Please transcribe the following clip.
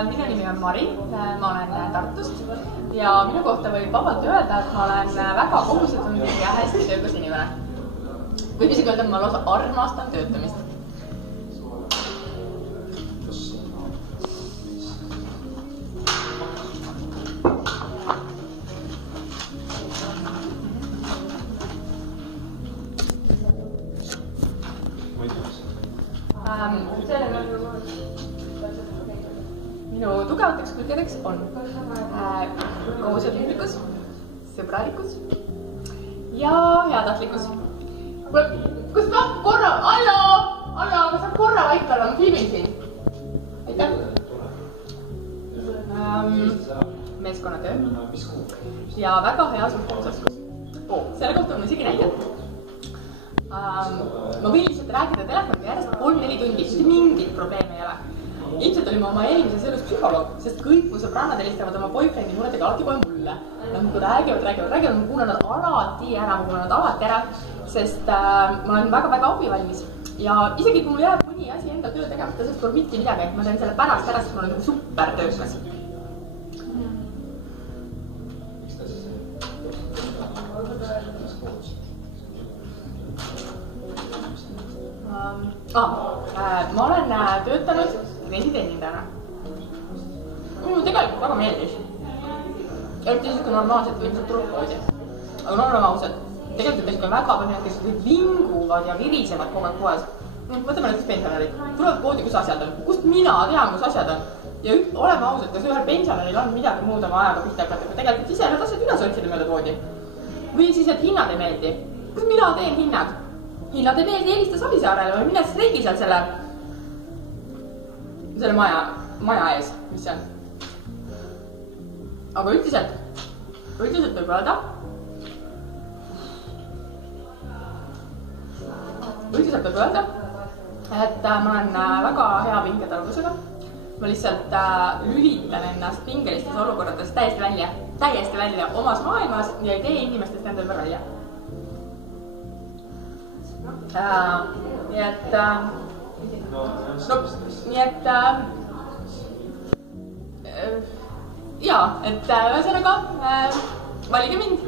Minu nimi on Mari, ma olen Tartust ja minu kohta võib vabalt öelda, et ma olen väga kohusetundlik ja hästi töökas inimene. Võib isegi öelda, et ma lausa armastan töötamist. Minu tugevateks külgedeks on kohusetundlikkus, sõbralikkus ja heatahtlikkus. Kas ma korra, kas sa korra vaik olla, ma filmin siin. Aitäh. Meeskonnatöö ja väga hea suhtlemisoskus. Selle kohta on isegi näidanud. Ma võin lihtsalt rääkida telefoniga järjest 3-4 tundi, mitte mingit probleemi ei ole. Ilmselt oli ma oma eelmises elus psühholoog, sest kõik mu sõbrannad helistavad oma boyfriend'i muredega alati kohe mulle. Nad muidu räägivad, ma kuulan nad alati ära, sest ma olen väga-väga abivalmis. Ja isegi kui mul jääb mõni asi enda töö tegemata, sest pole mitte midagi, et ma teen selle pärast ära, sest ma olen super töökas. Ma olen töötanud klienditeenindajana. Mulle tegelikult väga meeldis. Eriti siis, kui normaalselt või ilmselt tuleb poodi. Aga no oleme ausad, tegelikult peaks ka väga palju kes vinguvad ja virisevad kogu aeg poes. Mõtleme näiteks pensionärid. Tulevad poodi, kus asjad on. Kust mina tean, kus asjad on? Ja oleme ausad, kas ühel pensionäril on midagi muud oma ajaga pihta hakata, kui tegelikult ise nad asjad üles otsida mööda poodi. Või siis, et hinnad ei meeldi. Kas mina teen hinnad? Hinnad ei meeldi helista Savisaarele või mine streigi seal selle maja ees, mis see on. Aga üldiselt võib öelda, et ma olen väga hea pingetaluvusega. Ma lihtsalt lülitan ennast pingelistes olukordades täiesti välja omas maailmas ja ei tee inimestest enda ümber välja. Nii et ühesõnaga valige mind.